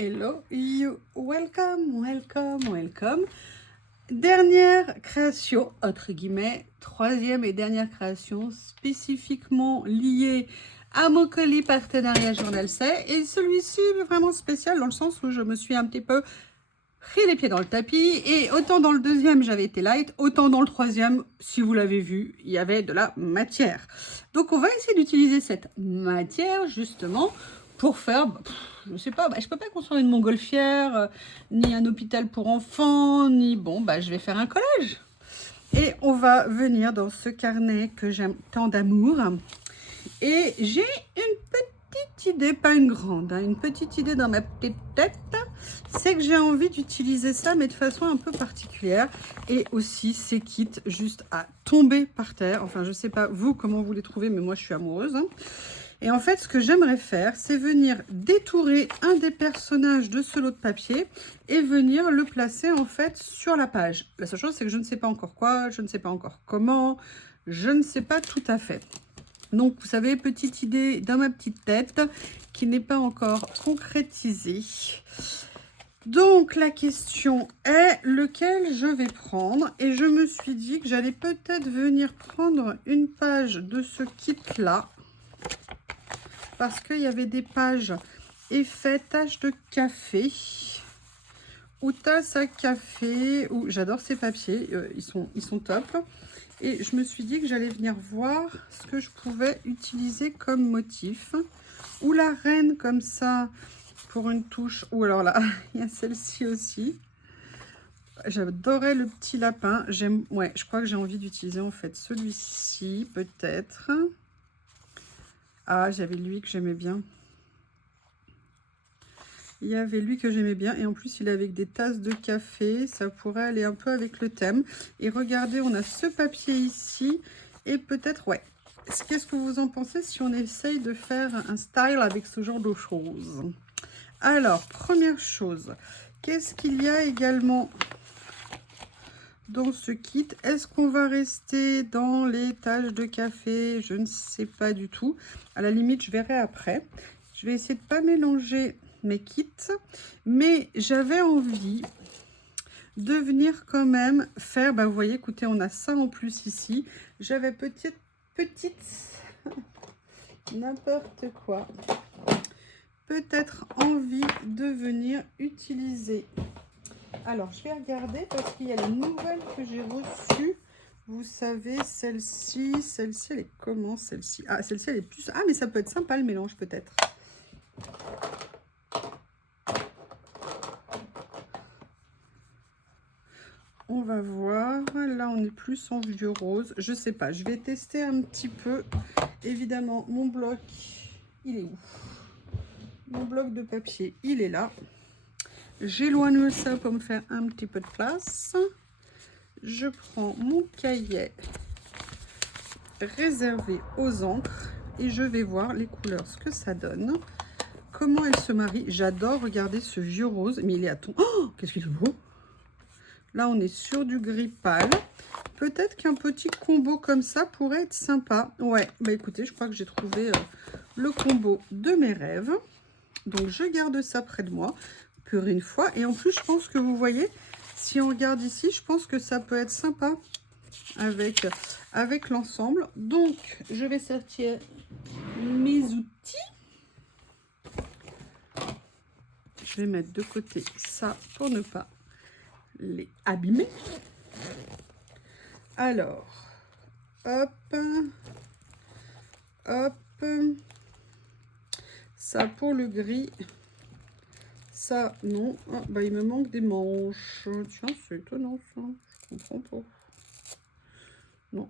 Hello you, welcome, welcome, welcome. Dernière création, entre guillemets, troisième et dernière création spécifiquement liée à mon colis partenariat Journal C. Et celui-ci est vraiment spécial dans le sens où je me suis un petit peu pris les pieds dans le tapis. Et autant dans le deuxième, j'avais été light, autant dans le troisième, si vous l'avez vu, il y avait de la matière. Donc on va essayer d'utiliser cette matière justement pour faire, je sais pas, je peux pas construire une montgolfière, ni un hôpital pour enfants, ni bon, je vais faire un collège. Et on va venir dans ce carnet que j'aime tant d'amour. Et j'ai une petite idée, pas une grande, une petite idée dans ma petite tête. C'est que j'ai envie d'utiliser ça, mais de façon un peu particulière. Et aussi ces kits juste à tomber par terre. Enfin, je sais pas vous comment vous les trouvez, mais moi je suis amoureuse. Et en fait, ce que j'aimerais faire, c'est venir détourer un des personnages de ce lot de papier et venir le placer en fait sur la page. La seule chose, c'est que je ne sais pas encore quoi, je ne sais pas encore comment, je ne sais pas tout à fait. Donc, vous savez, petite idée dans ma petite tête qui n'est pas encore concrétisée. Donc, la question est lequel je vais prendre. Et je me suis dit que j'allais peut-être venir prendre une page de ce kit-là. Parce qu'il y avait des pages effet tache de café ou tasse à café. J'adore ces papiers, ils sont top. Et je me suis dit que j'allais venir voir ce que je pouvais utiliser comme motif. Ou la reine comme ça pour une touche. Ou alors là, il y a celle-ci aussi. J'adorais le petit lapin. Ouais, je crois que j'ai envie d'utiliser en fait celui-ci peut-être. Ah, j'avais lui que j'aimais bien. Il y avait lui que j'aimais bien et en plus il est avec des tasses de café, ça pourrait aller un peu avec le thème. Et regardez, on a ce papier ici et peut-être, ouais. Qu'est-ce que vous en pensez si on essaye de faire un style avec ce genre de choses? Alors, première chose, qu'est-ce qu'il y a également dans ce kit? Est-ce qu'on va rester dans les taches de café? Je ne sais pas du tout. À la limite, je verrai après. Je vais essayer de ne pas mélanger mes kits, mais j'avais envie de venir quand même faire, vous voyez, écoutez, on a ça en plus ici. J'avais petite n'importe quoi, peut-être envie de venir utiliser. Alors, je vais regarder parce qu'il y a les nouvelles que j'ai reçues. Vous savez, celle-ci, elle est comment, celle-ci? Ah, celle-ci, elle est plus... Ah, mais ça peut être sympa, le mélange, peut-être. On va voir. Là, on est plus en vieux rose. Je sais pas. Je vais tester un petit peu. Évidemment, mon bloc, il est où? Mon bloc de papier, il est là. J'éloigne ça pour me faire un petit peu de place. Je prends mon cahier réservé aux encres et je vais voir les couleurs, ce que ça donne. Comment elles se marient. J'adore regarder ce vieux rose, mais il est à ton... Oh, qu'est-ce qu'il est beau! Là, on est sur du gris pâle. Peut-être qu'un petit combo comme ça pourrait être sympa. Ouais, écoutez, je crois que j'ai trouvé le combo de mes rêves. Donc, je garde ça près de moi pour une fois. Et en plus, je pense que vous voyez, si on regarde ici, je pense que ça peut être sympa avec l'ensemble. Donc, je vais sortir mes outils. Je vais mettre de côté ça pour ne pas les abîmer. Alors, hop, hop, ça pour le gris, ça non, ah, il me manque des manches, tiens c'est étonnant ça, je comprends pas, non,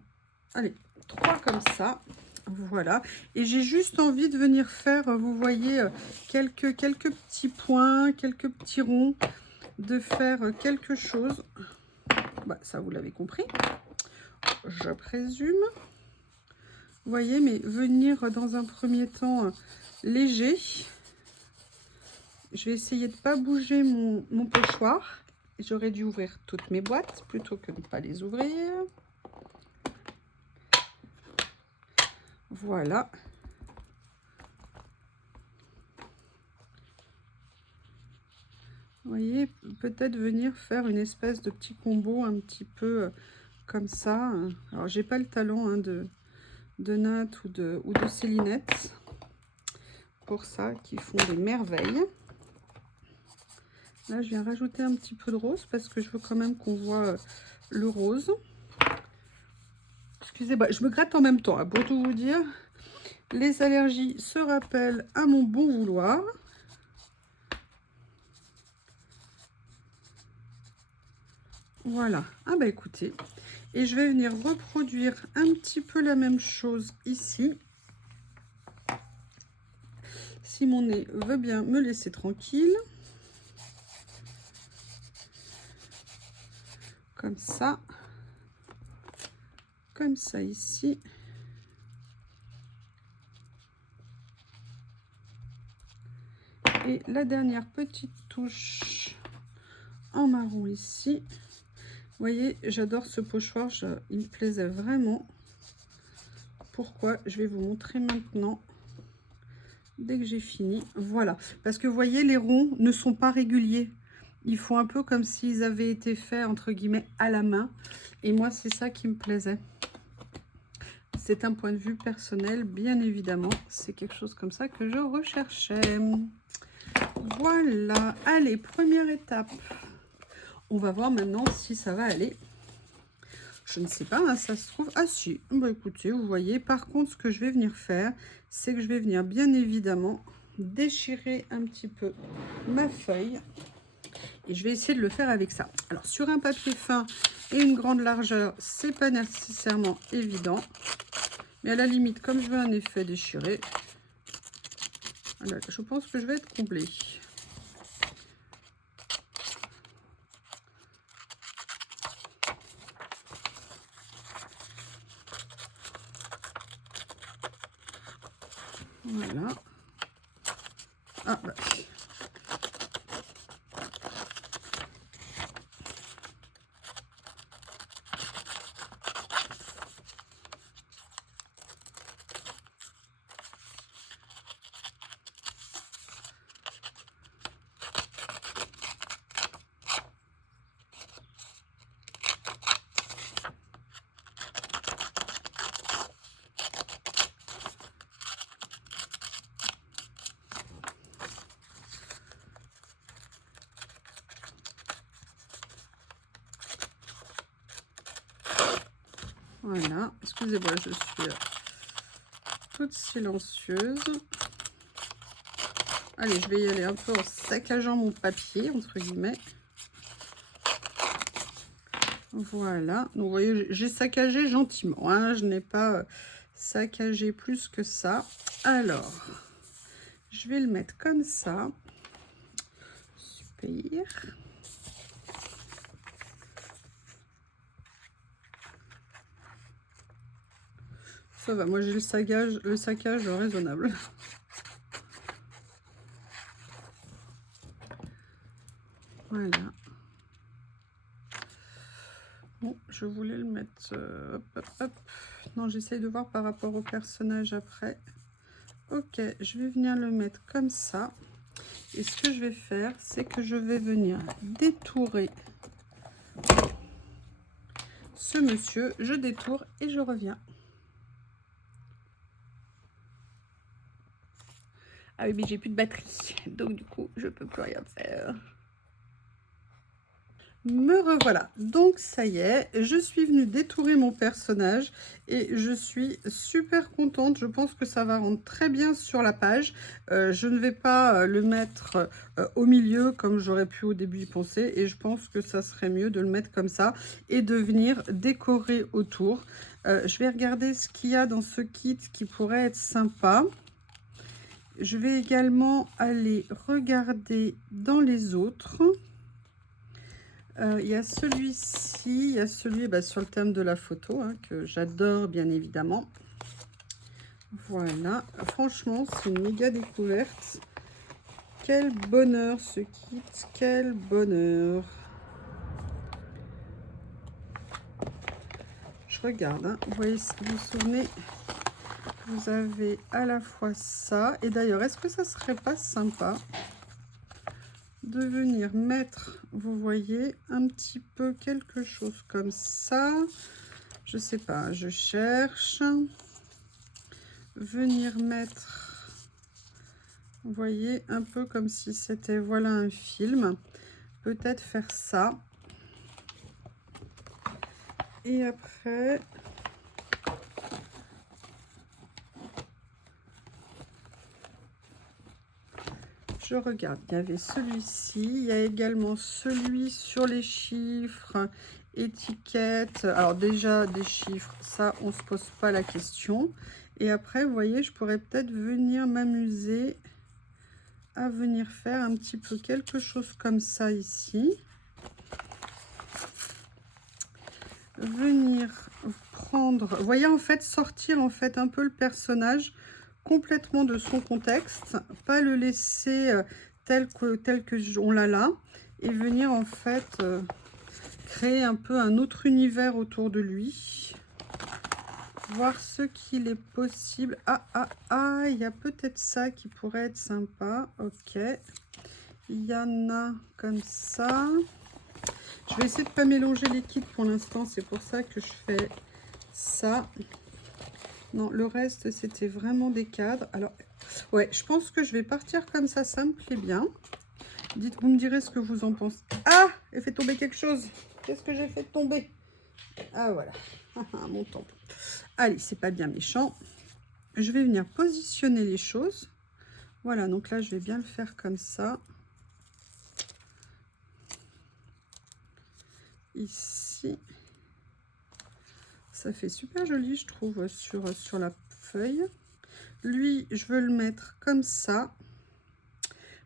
allez, 3 comme ça, voilà, et j'ai juste envie de venir faire, vous voyez, quelques petits points, quelques petits ronds, de faire quelque chose, ça vous l'avez compris, je présume. Vous voyez, mais venir dans un premier temps léger. Je vais essayer de ne pas bouger mon pochoir. J'aurais dû ouvrir toutes mes boîtes plutôt que de ne pas les ouvrir. Voilà. Vous voyez, peut-être venir faire une espèce de petit combo un petit peu comme ça. Alors, j'ai pas le talent hein, de Nat ou de Célinette pour ça, qui font des merveilles. Là, je viens rajouter un petit peu de rose parce que je veux quand même qu'on voit le rose. Excusez-moi, je me gratte en même temps, hein, pour tout vous dire. Les allergies se rappellent à mon bon vouloir. Voilà. Ah bah écoutez, et je vais venir reproduire un petit peu la même chose ici. Si mon nez veut bien me laisser tranquille. Comme ça. Comme ça ici. Et la dernière petite touche en marron ici. Vous voyez, j'adore ce pochoir, il me plaisait vraiment. Pourquoi? Je vais vous montrer maintenant. Dès que j'ai fini, voilà. Parce que vous voyez, les ronds ne sont pas réguliers. Ils font un peu comme s'ils avaient été faits, entre guillemets, à la main. Et moi, c'est ça qui me plaisait. C'est un point de vue personnel, bien évidemment. C'est quelque chose comme ça que je recherchais. Voilà. Allez, première étape. On va voir maintenant si ça va aller. Je ne sais pas, hein, ça se trouve... Ah si, bah écoutez, vous voyez. Par contre, ce que je vais venir faire, c'est que je vais venir bien évidemment déchirer un petit peu ma feuille. Et je vais essayer de le faire avec ça. Alors, sur un papier fin et une grande largeur, c'est pas nécessairement évident. Mais à la limite, comme je veux un effet déchiré, voilà, je pense que je vais être comblée. Voilà. Ah, bah. Voilà, excusez-moi, je suis toute silencieuse. Allez, je vais y aller un peu en saccageant mon papier, entre guillemets. Voilà, donc vous voyez, j'ai saccagé gentiment, hein, je n'ai pas saccagé plus que ça. Alors, je vais le mettre comme ça. Super. Ça va, moi j'ai le saccage raisonnable. Voilà. Bon, je voulais le mettre... hop, hop, hop. Non, j'essaye de voir par rapport au personnage après. Ok, je vais venir le mettre comme ça. Et ce que je vais faire, c'est que je vais venir détourer ce monsieur. Je détourne et je reviens. Ah oui, mais j'ai plus de batterie. Donc du coup, je peux plus rien faire. Me revoilà, donc ça y est, je suis venue détourer mon personnage et je suis super contente. Je pense que ça va rendre très bien sur la page. Je ne vais pas le mettre au milieu comme j'aurais pu au début y penser, et je pense que ça serait mieux de le mettre comme ça et de venir décorer autour. Je vais regarder ce qu'il y a dans ce kit qui pourrait être sympa. Je vais également aller regarder dans les autres. Il y a celui-ci, il y a celui sur le thème de la photo, hein, que j'adore bien évidemment. Voilà, franchement, c'est une méga découverte. Quel bonheur ce kit, quel bonheur. Je regarde, hein. Vous voyez, si vous vous souvenez, vous avez à la fois ça. Et d'ailleurs, est-ce que ça serait pas sympa de venir mettre, vous voyez, un petit peu quelque chose comme ça. Je sais pas, je cherche. Venir mettre, vous voyez, un peu comme si c'était, voilà, un film. Peut-être faire ça. Et après... je regarde, il y avait celui-ci, il y a également celui sur les chiffres, étiquette. Alors déjà, des chiffres, ça, on se pose pas la question. Et après, vous voyez, je pourrais peut-être venir m'amuser à venir faire un petit peu quelque chose comme ça ici. Venir prendre, vous voyez, en fait, sortir en fait un peu le personnage complètement de son contexte, pas le laisser tel que on l'a là, et venir en fait créer un peu un autre univers autour de lui, voir ce qu'il est possible. Il y a peut-être ça qui pourrait être sympa. Ok, il y en a comme ça. Je vais essayer de pas mélanger les kits pour l'instant, c'est pour ça que je fais ça. Non, le reste, c'était vraiment des cadres. Alors, ouais, je pense que je vais partir comme ça me plaît bien. Dites, vous me direz ce que vous en pensez. Ah, j'ai fait tomber quelque chose. Qu'est-ce que j'ai fait tomber? Ah, voilà. Mon temple. Allez, c'est pas bien méchant. Je vais venir positionner les choses. Voilà, donc là, je vais bien le faire comme ça. Ici. Ça fait super joli, je trouve, sur la feuille. Lui, je veux le mettre comme ça.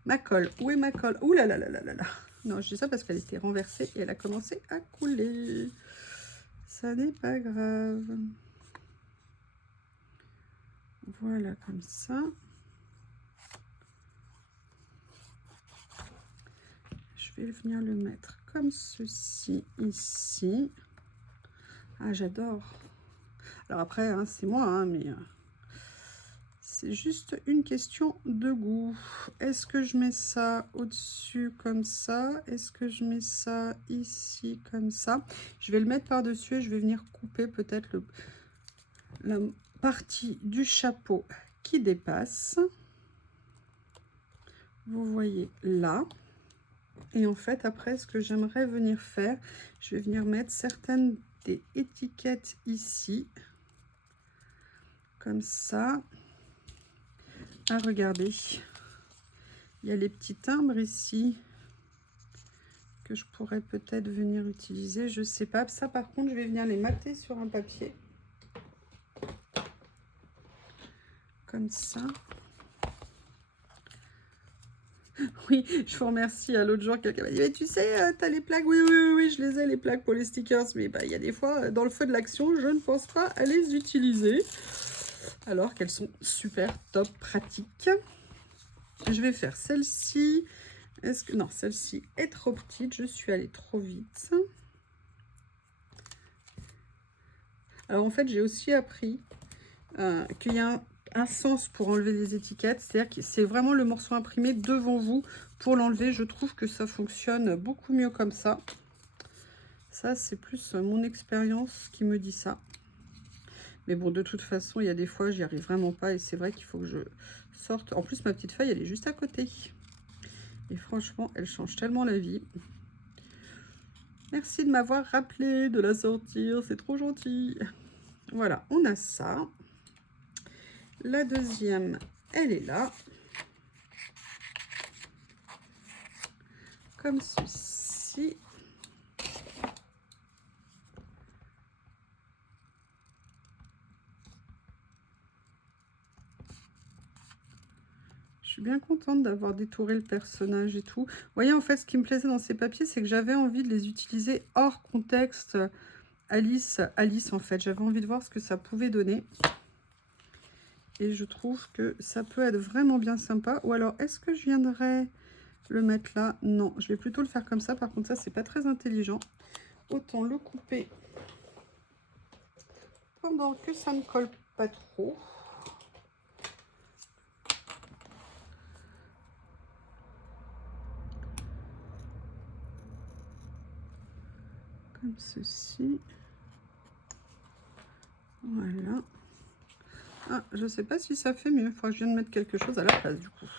Ma colle, où est ma colle? Ouh là là là là là là. Non, je dis ça parce qu'elle était renversée et elle a commencé à couler. Ça n'est pas grave. Voilà, comme ça. Je vais venir le mettre comme ceci, ici. Ah, j'adore. Alors après, hein, c'est moi, hein, mais... c'est juste une question de goût. Est-ce que je mets ça au-dessus comme ça? Est-ce que je mets ça ici comme ça? Je vais le mettre par-dessus et je vais venir couper peut-être la partie du chapeau qui dépasse. Vous voyez là. Et en fait, après, ce que j'aimerais venir faire, je vais venir mettre certaines des étiquettes ici. Comme ça. Ah, regardez. Il y a les petits timbres ici que je pourrais peut-être venir utiliser. Je sais pas. Ça, par contre, je vais venir les mater sur un papier. Comme ça. Oui, je vous remercie. À l'autre jour, quelqu'un m'a dit, mais tu sais, tu as les plaques. Oui, oui, oui, oui, je les ai, les plaques pour les stickers. Mais bah, il y a des fois, dans le feu de l'action, je ne pense pas à les utiliser. Alors qu'elles sont super top pratiques. Je vais faire celle-ci. Est-ce que... non, celle-ci est trop petite. Je suis allée trop vite. Alors, en fait, j'ai aussi appris qu'il y a un sens pour enlever les étiquettes. C'est-à-dire que c'est vraiment le morceau imprimé devant vous pour l'enlever. Je trouve que ça fonctionne beaucoup mieux comme ça. Ça, c'est plus mon expérience qui me dit ça. Mais bon, de toute façon, il y a des fois, j'y arrive vraiment pas. Et c'est vrai qu'il faut que je sorte. En plus, ma petite feuille, elle est juste à côté. Et franchement, elle change tellement la vie. Merci de m'avoir rappelé de la sortir. C'est trop gentil. Voilà, on a ça. La deuxième, elle est là. Comme ceci. Je suis bien contente d'avoir détouré le personnage et tout. Vous voyez, en fait, ce qui me plaisait dans ces papiers, c'est que j'avais envie de les utiliser hors contexte Alice, en fait. J'avais envie de voir ce que ça pouvait donner. Et je trouve que ça peut être vraiment bien sympa. Ou alors, est-ce que je viendrais le mettre là? Non, je vais plutôt le faire comme ça. Par contre, ça, c'est pas très intelligent. Autant le couper pendant que ça ne colle pas trop. comme ceci. Voilà. Ah, je sais pas si ça fait mieux. Il faudra que je vienne mettre quelque chose à la place du coup.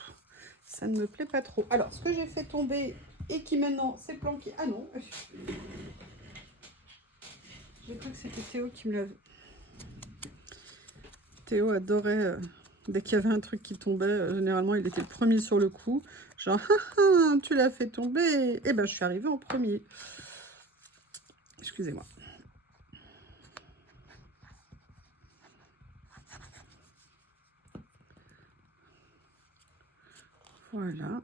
Ça ne me plaît pas trop. Alors, ce que j'ai fait tomber et qui maintenant s'est planqué. Ah non. J'ai cru que c'était Théo qui me l'avait. Théo adorait, dès qu'il y avait un truc qui tombait, généralement il était le premier sur le coup. Genre, ah, ah, tu l'as fait tomber. Et ben, je suis arrivée en premier. Excusez-moi. Voilà.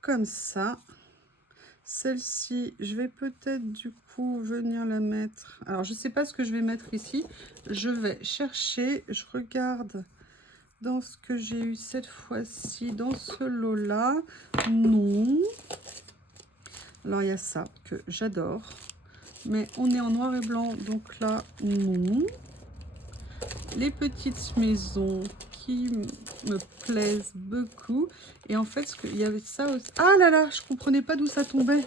Comme ça. Celle-ci, je vais peut-être du coup venir la mettre. Alors, je ne sais pas ce que je vais mettre ici. Je vais chercher, je regarde dans ce que j'ai eu cette fois-ci, dans ce lot-là. Non. Alors, il y a ça que j'adore. Mais on est en noir et blanc, donc là, non. Les petites maisons qui me plaisent beaucoup. Et en fait, il y avait ça aussi. Ah là là, je comprenais pas d'où ça tombait.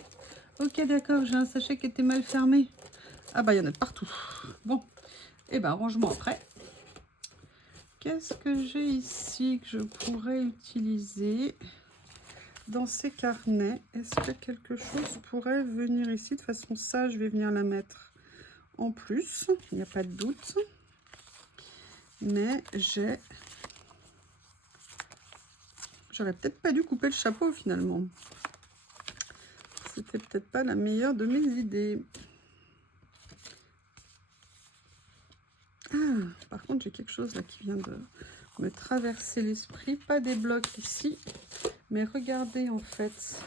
Ok, d'accord, j'ai un sachet qui était mal fermé. Ah bah, il y en a de partout. Bon, et ben, rangement après. Qu'est-ce que j'ai ici que je pourrais utiliser dans ces carnets? Est-ce que quelque chose pourrait venir ici? De toute façon, ça, je vais venir la mettre en plus. Il n'y a pas de doute. Mais j'aurais peut-être pas dû couper le chapeau finalement. C'était peut-être pas la meilleure de mes idées. Ah, par contre, j'ai quelque chose là qui vient de me traverser l'esprit. Pas des blocs ici, mais regardez en fait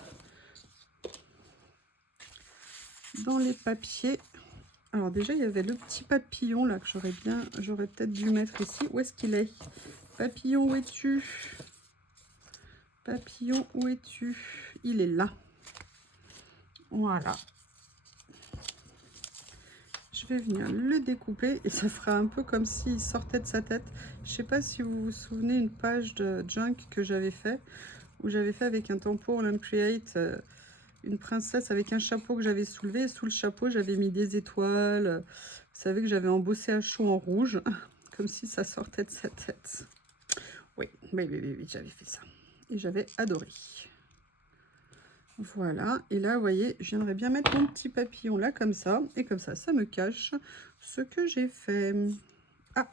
dans les papiers. Alors déjà, il y avait le petit papillon là que j'aurais peut-être dû mettre ici. Où est-ce qu'il est? Papillon, où es-tu? Papillon, où es-tu? Il est là. Voilà. Je vais venir le découper et ça fera un peu comme s'il sortait de sa tête. Je ne sais pas si vous vous souvenez une page de Junk que j'avais fait, où j'avais fait avec un tempo Learn Create une princesse avec un chapeau que j'avais soulevé. Et sous le chapeau, j'avais mis des étoiles. Vous savez que j'avais embossé à chaud en rouge, comme si ça sortait de sa tête. Oui, j'avais fait ça. Et j'avais adoré. Voilà, et là, vous voyez, je viendrais bien mettre mon petit papillon là, comme ça. Et comme ça me cache ce que j'ai fait. Ah,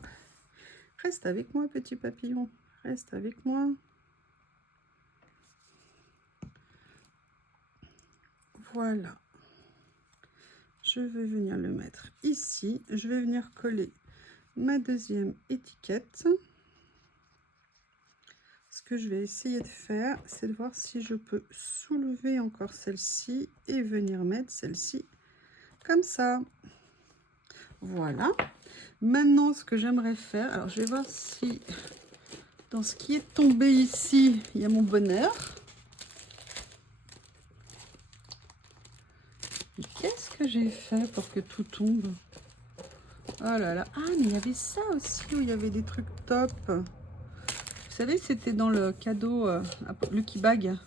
reste avec moi, petit papillon. Reste avec moi. Voilà. Je vais venir le mettre ici. Je vais venir coller ma deuxième étiquette. Ce que je vais essayer de faire, c'est de voir si je peux soulever encore celle-ci et venir mettre celle-ci comme ça. Voilà. Maintenant, ce que j'aimerais faire, alors je vais voir si dans ce qui est tombé ici, il y a mon bonheur. Qu'est-ce que j'ai fait pour que tout tombe? Oh là là. Ah, mais il y avait ça aussi, où il y avait des trucs top. Vous savez, c'était dans le cadeau Lucky Bag.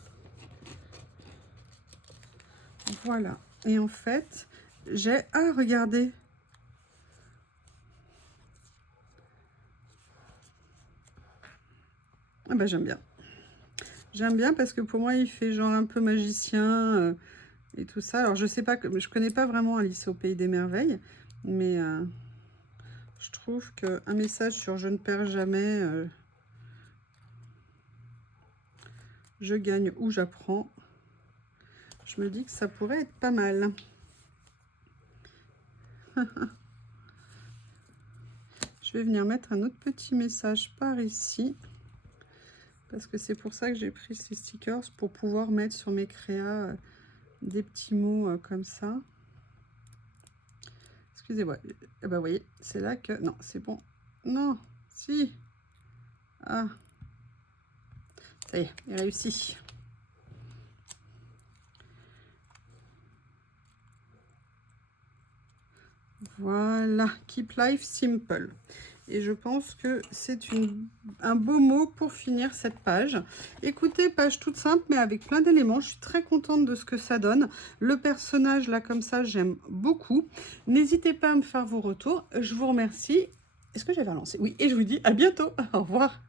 Voilà. Et en fait, j'ai... Ah, regardez. Ah bah j'aime bien. J'aime bien parce que pour moi, il fait genre un peu magicien et tout ça. Alors, je sais pas, je connais pas vraiment Alice au Pays des Merveilles, mais je trouve qu'un message sur je ne perds jamais, je gagne ou j'apprends, je me dis que ça pourrait être pas mal. Je vais venir mettre un autre petit message par ici. Parce que c'est pour ça que j'ai pris ces stickers, pour pouvoir mettre sur mes créas des petits mots comme ça. Excusez-moi. Eh ben, vous voyez, c'est là que... Non, c'est bon. Non, si. Ah. Ça y est, il réussit. Voilà, Keep Life Simple. Et je pense que c'est un beau mot pour finir cette page. Écoutez, page toute simple, mais avec plein d'éléments. Je suis très contente de ce que ça donne. Le personnage, là, comme ça, j'aime beaucoup. N'hésitez pas à me faire vos retours. Je vous remercie. Est-ce que j'avais lancé? Oui, et je vous dis à bientôt. Au revoir.